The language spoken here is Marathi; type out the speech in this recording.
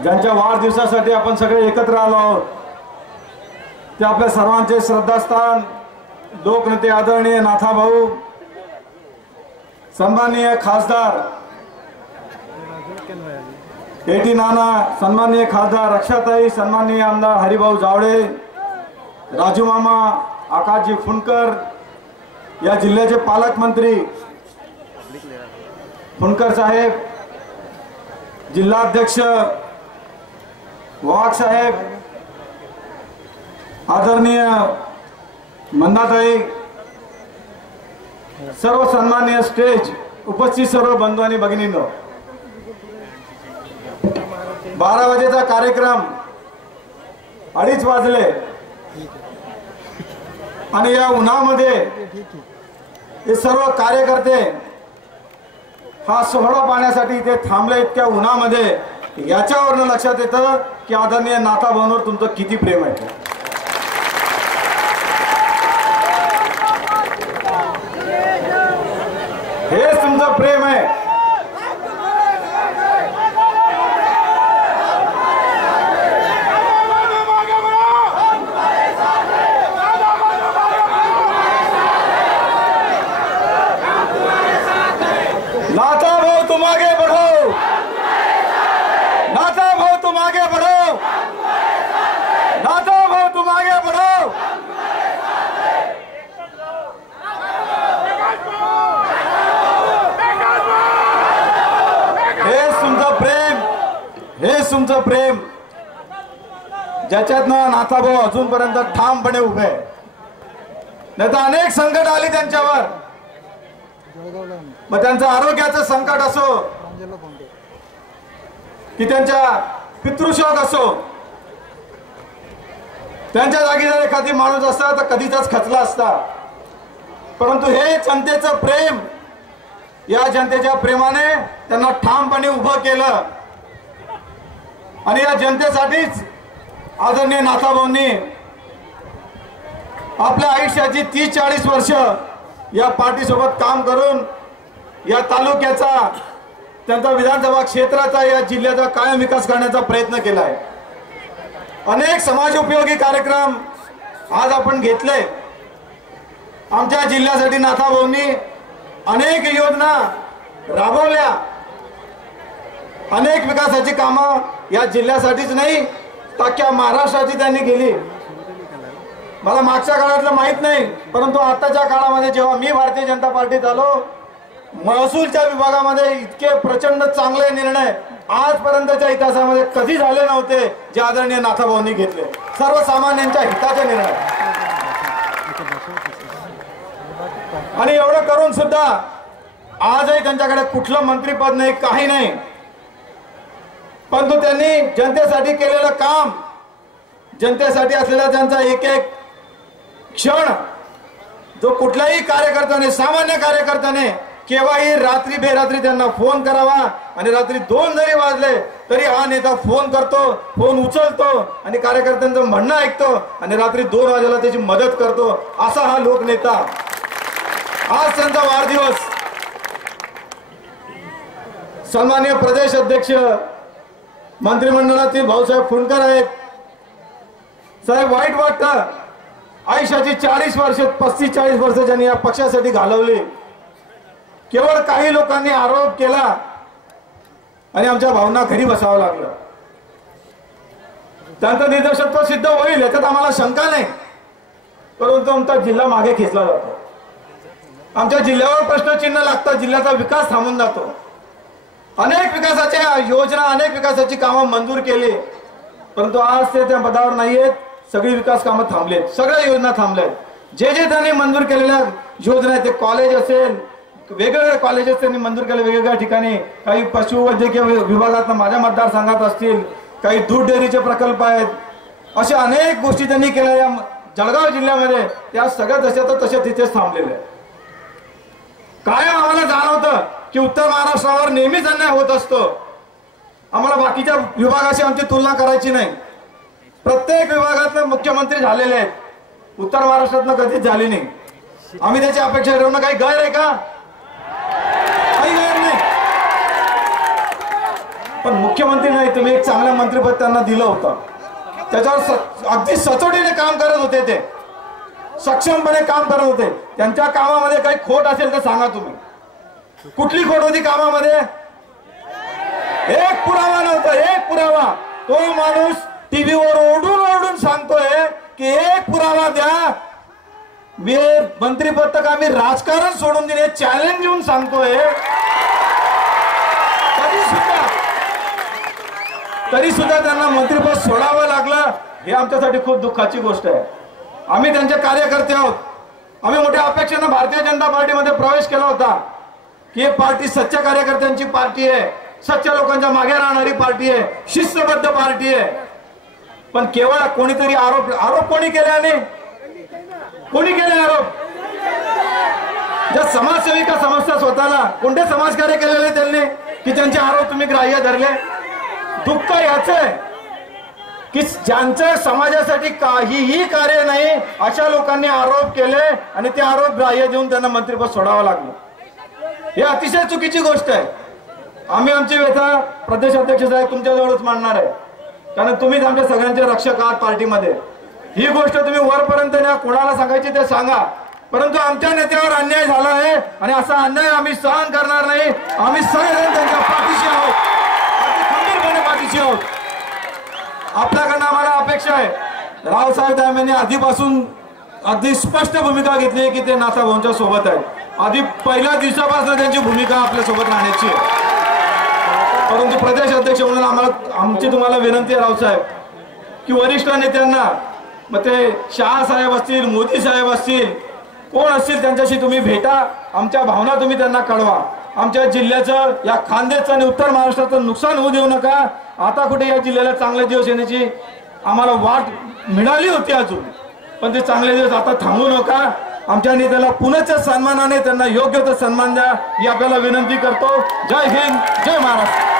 ज्यांच्या वाढदिवसासाठी आपण सगळे एकत्र आलो आहोत ते आपल्या सर्वांचे श्रद्धास्थान लोकनेते आदरणीय नाथाभाऊ, सन्माननीय खासदार एटी नाना, सन्माननीय खासदार रक्षाताई, सन्माननीय आमदार हरिभाऊ जावळे, राजू मामा, आकाशजी फुंडकर, या जिल्ह्याचे पालकमंत्री फुंडकर साहेब, जिल्हाध्यक्ष वाघ साहेब, आदरणीय मंदाताई, सर्व सन्माननीय स्टेज उपस्थित सर्व बंधू आणि भगिनींनो, 12 वाजेचा कार्यक्रम 2:30 वाजले आणि या उन्हामध्ये हे सर्व कार्यकर्ते हा सोहळा पाहण्यासाठी इथे थांबले. इतक्या उन्हामध्ये याच्यावरनं लक्षात येतं की आदरणीय नाथाभाऊंवर तुमचं किती प्रेम आहे. हेच तुमचं प्रेम आहे. नाथाभाऊ तुम आगे बढ़ो, नाथाभाऊ तुम आगे बढ़ो, नाथाभाऊ तुम आगे बढ़ो. हेच तुमचं प्रेम ज्याच्यातनं नाथाभाऊ अजूनपर्यंत ठामपणे उभे आहे. नाही तर अनेक संकट आली त्यांच्यावर, मग त्यांचं आरोग्याचं संकट असो की त्यांच्या पितृशोक असो, त्यांच्या जागी जर एखादी माणूस असता तर कधीच खचला असता. परंतु हे जनतेचं प्रेम, या जनतेच्या प्रेमाने त्यांना ठामपणे उभं केलं आणि या जनतेसाठीच आदरणीय नाथाभाऊंनी आपल्या आयुष्याची 30-40 वर्ष या पार्टीसोबत काम करून या तालुक्याचा, त्यांचा विधानसभा क्षेत्राचा, या जिल्ह्याचा कायम विकास करण्याचा प्रयत्न केला आहे. अनेक समाज उपयोगी कार्यक्रम आज आपण घेतले. आमच्या जिल्ह्यासाठी नाथाभाऊंनी अनेक योजना राबवल्या, अनेक विकासाची कामं या जिल्ह्यासाठीच नाही तर महाराष्ट्राची त्यांनी केली. मला मागच्या काळातलं माहित नाही, परंतु आताच्या काळामध्ये जेव्हा मी भारतीय जनता पार्टीत आलो, महसूलच्या विभागामध्ये इतके प्रचंड चांगले निर्णय आजपर्यंतच्या इतिहासामध्ये कधी झाले नव्हते जे आदरणीय नाथाभाऊंनी घेतले. सर्वसामान्यांच्या हिताचे निर्णय. आणि एवढं करून सुद्धा आजही त्यांच्याकडे कुठलं मंत्रीपद नाही, काही नाही, परंतु त्यांनी जनतेसाठी केलेलं काम, जनतेसाठी असलेला त्यांचा एक एक क्षण, जो कुठल्याही कार्यकर्त्याने, सामान्य कार्यकर्त्याने केव्हाही रात्री बेरात्री त्यांना फोन करावा आणि रात्री 2 जरी वाजले तरी हा नेता फोन करतो, फोन उचलतो आणि कार्यकर्त्यांचं म्हणणं ऐकतो आणि रात्री 2 वाजेला त्याची मदत करतो. असा हा लोकनेता. आज त्यांचा वाढदिवस. सन्माननीय प्रदेश अध्यक्ष मंत्रिमंडळातील भाऊसाहेब फुंडकर आहेत. साहेब, वाईट वाटतं, आयुष्याची 40 वर्ष, 35-40 वर्ष ज्यांनी या पक्षासाठी घालवली. केवळ काही लोकांनी आरोप केला आणि आमच्या भावना घरी बसावं लागलं. त्यांचं निर्दोषत्व सिद्ध होईल याच्यात आम्हाला शंका नाही, परंतु आमचा जिल्हा मागे खेचला जातो. आमच्या जिल्ह्यावर प्रश्नचिन्ह लागतात, जिल्ह्याचा विकास थांबून जातो. अनेक विकासाच्या योजना, अनेक विकासाची कामं मंजूर केली, परंतु आज ते त्या पदावर नाहीयेत. सगळी विकास कामं थांबलेत, सगळ्या योजना थांबल्यात. जे जे त्यांनी मंजूर केलेल्या योजना आहेत, ते कॉलेज असेल, वेगवेगळे कॉलेजेस त्यांनी मंजूर केले वेगवेगळ्या ठिकाणी. काही पशुवैद्यकीय विभागात माझ्या मतदारसंघात असतील, काही दूध डेअरीचे प्रकल्प आहेत, अशा अनेक गोष्टी त्यांनी केल्या या जळगाव जिल्ह्यामध्ये. त्या सगळ्या जशात तशा तिथेच थांबलेल्या आहेत. कायम आम्हाला जाणवतं की उत्तर महाराष्ट्रावर नेहमीच अन्याय होत असतो. आम्हाला बाकीच्या विभागाशी आमची तुलना करायची नाही. प्रत्येक विभागातले मुख्यमंत्री झालेले आहेत, उत्तर महाराष्ट्रातनं कधीच झाली नाही. आम्ही त्याची अपेक्षा ठेवणं काही गैर आहे का? काही गैर नाही. पण मुख्यमंत्री नाही, तुम्ही एक चांगला मंत्रिपद त्यांना दिलं होतं, त्याच्यावर अगदी सचोटीने काम करत होते, ते सक्षमपणे काम करत होते. त्यांच्या कामामध्ये काही खोट असेल तर सांगा तुम्ही. कुठली खोट होती कामामध्ये? एक पुरावा नव्हता, एक पुरावा. तो माणूस टीव्हीवर ओरडून ओरडून सांगतोय की एक पुरावा द्या, मी मंत्रिपद तर का मी राजकारण सोडून दिले, चॅलेंज देऊन सांगतोय. तरी सुद्धा त्यांना मंत्रिपद सोडावं लागलं. हे आमच्यासाठी खूप दुःखाची गोष्ट आहे. आम्ही त्यांचे कार्यकर्ते आहोत. आम्ही मोठ्या अपेक्षेने भारतीय जनता पार्टीमध्ये प्रवेश केला होता की ही पार्टी सच्च्या कार्यकर्त्यांची पार्टी आहे, सच्च्या लोकांच्या मागे राहणारी पार्टी आहे, शिस्तबद्ध पार्टी आहे. पण केवळ कोणीतरी आरोप कोणी केल्याने, कोणी केले आरोप? ज्या समाजसेविका समजतात स्वतःला, कोणते समाजकार्य केलेले त्यांनी की त्यांचे आरोप तुम्ही ग्राह्य धरले? दुःख याच आहे की ज्यांचं समाजासाठी काहीही कार्य नाही अशा लोकांनी आरोप केले आणि ते आरोप ग्राह्य देऊन त्यांना मंत्रिपद सोडावं लागलं. ही अतिशय चुकीची गोष्ट आहे. आम्ही आमची व्यथा प्रदेश अध्यक्ष साहेब तुमच्याजवळच मांडणार आहे, कारण तुम्हीच आमच्या सगळ्यांचे रक्षक आहात पार्टीमध्ये. ही गोष्ट तुम्ही वरपर्यंत न्या, कोणाला सांगायची ते सांगा, परंतु आमच्या नेत्यावर अन्याय झाला आहे आणि असा अन्याय आम्ही सहन करणार नाही. आम्ही सगळेजण त्यांच्या पाठीशी आहोत, खंबीरपणे पाठीशी आहोत. आपल्याकडनं आम्हाला अपेक्षा आहे, रावसाहेब दानवे यांनी आधीपासून अगदी स्पष्ट भूमिका घेतली की ते नाथाभाऊंच्या सोबत आहेत. आधी पहिल्या दिवसापासून त्यांची भूमिका आपल्या सोबत राहण्याची आहे. परंतु प्रदेश अध्यक्ष म्हणून आमची तुम्हाला विनंती आहे रावसाहेब की वरिष्ठ नेत्यांना, मग ते शहा साहेब असतील, मोदी साहेब असतील, कोण असतील, त्यांच्याशी तुम्ही भेटा. आमच्या भावना तुम्ही त्यांना कळवा. आमच्या जिल्ह्याचं, या खान्देशचं आणि उत्तर महाराष्ट्राचं नुकसान होऊ देऊ नका. आता कुठे या जिल्ह्याला चांगले दिवस येण्याची आम्हाला वाट मिळाली होती अजून, पण ते चांगले दिवस आता थांबू नका. आमच्या नेत्याला पुण्याच्या सन्मानाने त्यांना योग्य तो सन्मान द्या ही आपल्याला विनंती करतो. जय हिंद, जय महाराष्ट्र.